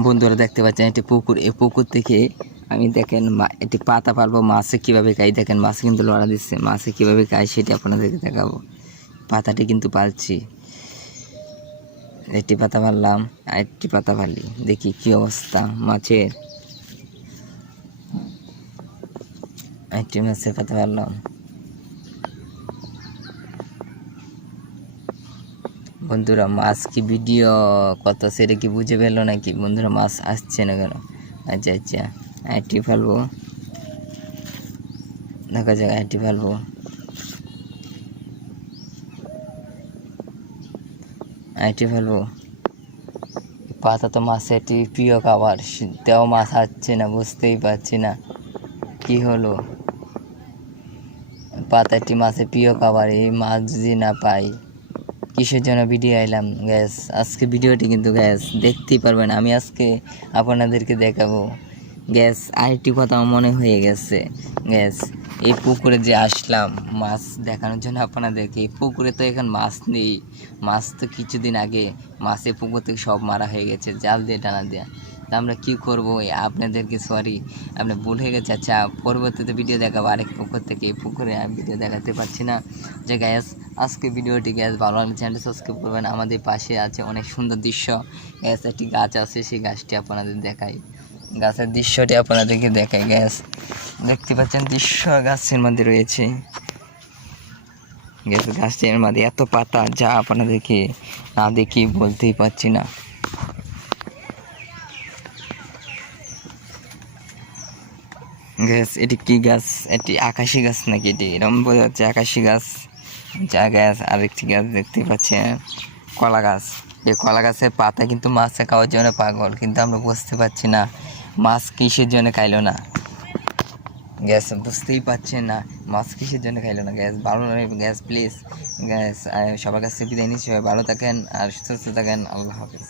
বন্ধুরা দেখতে পাচ্ছেন একটি পুকুর, এই পুকুর থেকে আমি দেখেন একটি পাতা পারবো, মাছে কীভাবে খাই দেখেন, মাছ কিন্তু লড়া দিচ্ছে, মাছে কীভাবে খাই সেটি আপনাদেরকে দেখাবো। পাতাটি কিন্তু পালছি, একটি পাতা পারলাম আর একটি পাতা পারলি, দেখি কি অবস্থা মাছের। একটি মাছের পাতা পারলাম। বন্ধুরা মাছ কি ভিডিও কত সেটা কি বুঝে পেলো নাকি? বন্ধুরা মাছ আসছে না কেন? আচ্ছা আচ্ছা, একটি ফেলবো, দেখা যাক একটি ফেলবো। একটি ফেলবো, পাতা তো মাছের একটি প্রিয় খাবার, তেও মাছ আসছে না, বুঝতেই পারছি না কি হলো। পাতা একটি মাছের প্রিয় খাবার, এই মাছ যদি না পাই কিসের জন্য ভিডিও এলাম গ্যাস। আজকে ভিডিওটি কিন্তু গ্যাস দেখতেই পারবেন, আমি আজকে আপনাদেরকে দেখাবো গ্যাস। আরেকটি কথা মনে হয়ে গেছে গ্যাস, এই পুকুরে যে আসলাম মাছ দেখানোর জন্য আপনাদেরকে, এই পুকুরে তো এখন মাছ নেই, মাছ তো কিছুদিন আগে মাছের পুকুর থেকে সব মারা হয়ে গেছে জাল দিয়ে টানা দেওয়া। তা আমরা কী করবো, আপনাদেরকে সরি, আপনি ভুল হয়ে গেছে। আচ্ছা পরবর্তীতে ভিডিও দেখাবো আরেক পুকুর থেকে, এই পুকুরে আমি ভিডিও দেখাতে পারছি না। যে গ্যাস আজকে ভিডিওটি গ্যাস ভালো লাগলে চ্যানেলটি সাবস্ক্রাইব করবেন। আমাদের পাশে আছে অনেক সুন্দর দৃশ্য গ্যাস, একটি গাছ আছে, সেই গাছটি আপনাদের দেখাই, গাছের দৃশ্যটি আপনাদেরকে দেখাই গ্যাস। দেখতে পাচ্ছেন দৃশ্য গাছের মধ্যে রয়েছে গ্যাস, গাছের মধ্যে এত পাতা যা আপনাদেরকে না দেখি বলতেই পারছি না। গ্যাস এটি কি গাছ? এটি আকাশি গাছ নাকি? এটি এরকম বোঝা যাচ্ছে আকাশি গাছ। যা গাছ, আরেকটি গাছ দেখতে পাচ্ছেন কলা গাছ। এই কলা গাছের পাতা কিন্তু মাছে খাওয়ার জন্য পাগল, কিন্তু আমরা বুঝতে পারছি না মাছ কিসের জন্য খাইলো না গ্যাস, বুঝতেই পারছেন না মাছ কিসের জন্য খাইলো না গ্যাস। ভালো লাগে গ্যাস, প্লিজ গ্যাস সবার কাছে বিদায় নিচ্ছি, সবাই ভালো থাকেন আর সুস্থ থাকেন, আল্লাহ হাফেজ।